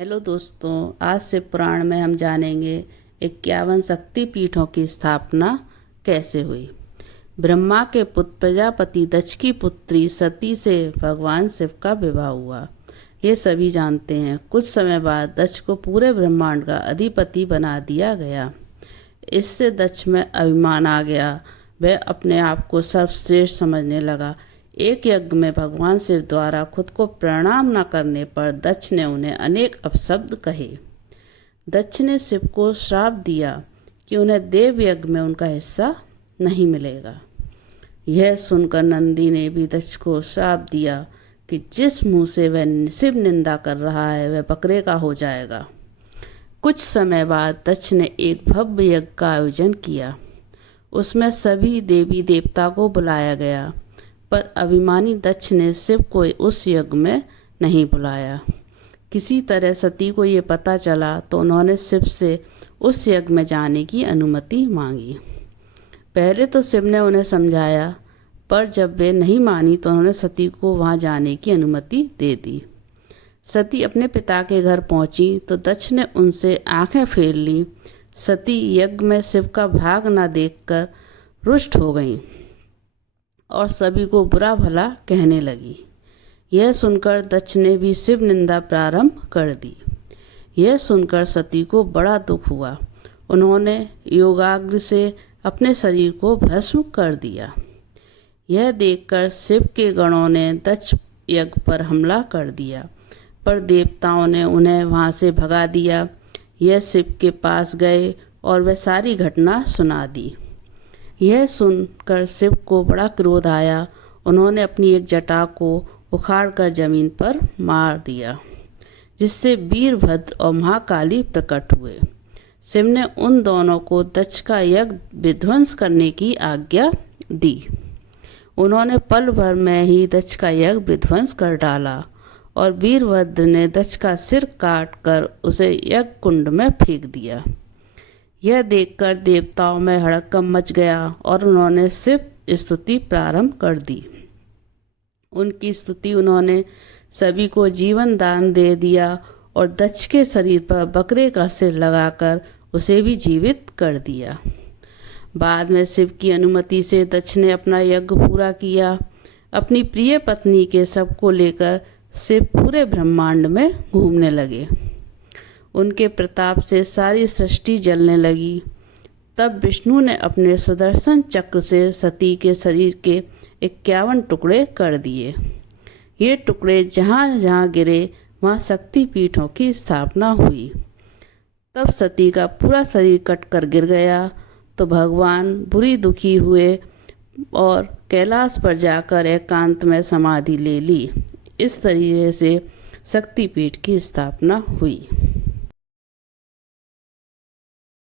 Hello दोस्तों, आज से पुराण में हम जानेंगे 51 शक्ति पीठों की स्थापना कैसे हुई। ब्रह्मा के पुत्र प्रजापति दक्ष की पुत्री सती से भगवान शिव का विवाह हुआ, ये सभी जानते हैं। कुछ समय बाद दक्ष को पूरे ब्रह्मांड का अधिपति बना दिया गया। इससे दक्ष में अभिमान आ गया। वह अपने आप को सर्वश्रेष्ठ समझने लगा। एक यज्ञ में भगवान शिव द्वारा खुद को प्रणाम न करने पर दक्ष ने उन्हें अनेक अपशब्द कहे। दक्ष ने शिव को श्राप दिया कि उन्हें देव यज्ञ में उनका हिस्सा नहीं मिलेगा। यह सुनकर नंदी ने भी दक्ष को श्राप दिया कि जिस मुंह से वह शिव निंदा कर रहा है वह बकरे का हो जाएगा। कुछ समय बाद दक्ष ने एक भव्य यज्ञ का आयोजन किया। उसमें सभी देवी देवता को बुलाया गया, पर अभिमानी दक्ष ने शिव को उस यज्ञ में नहीं बुलाया। किसी तरह सती को ये पता चला तो उन्होंने शिव से उस यज्ञ में जाने की अनुमति मांगी। पहले तो शिव ने उन्हें समझाया, पर जब वे नहीं मानी तो उन्होंने सती को वहां जाने की अनुमति दे दी। सती अपने पिता के घर पहुंची तो दक्ष ने उनसे आंखें फेर ली। सती यज्ञ में शिव का भाग न देखकर रुष्ट हो गईं और सभी को बुरा भला कहने लगी। यह सुनकर दक्ष ने भी शिव निंदा प्रारंभ कर दी। यह सुनकर सती को बड़ा दुख हुआ। उन्होंने योगाग्र से अपने शरीर को भस्म कर दिया। यह देखकर शिव के गणों ने दक्ष यज्ञ पर हमला कर दिया, पर देवताओं ने उन्हें वहां से भगा दिया। यह शिव के पास गए और वह सारी घटना सुना दी। यह सुनकर शिव को बड़ा क्रोध आया। उन्होंने अपनी एक जटा को उखाड़कर जमीन पर मार दिया, जिससे वीरभद्र और महाकाली प्रकट हुए। शिव ने उन दोनों को दक्ष का यज्ञ विध्वंस करने की आज्ञा दी। उन्होंने पल भर में ही दक्ष का यज्ञ विध्वंस कर डाला और वीरभद्र ने दक्ष का सिर काट कर उसे यज्ञ कुंड में फेंक दिया। यह देखकर देवताओं में हड़कंप मच गया और उन्होंने शिव स्तुति प्रारंभ कर दी। उनकी स्तुति उन्होंने सभी को जीवन दान दे दिया और दक्ष के शरीर पर बकरे का सिर लगाकर उसे भी जीवित कर दिया। बाद में शिव की अनुमति से दक्ष ने अपना यज्ञ पूरा किया। अपनी प्रिय पत्नी के शव को लेकर शिव पूरे ब्रह्मांड में घूमने लगे। उनके प्रताप से सारी सृष्टि जलने लगी। तब विष्णु ने अपने सुदर्शन चक्र से सती के शरीर के 51 टुकड़े कर दिए। ये टुकड़े जहाँ जहाँ गिरे वहाँ शक्ति पीठों की स्थापना हुई। तब सती का पूरा शरीर कटकर गिर गया तो भगवान बुरी दुखी हुए और कैलाश पर जाकर एकांत में समाधि ले ली। इस तरीके से शक्तिपीठ की स्थापना हुई।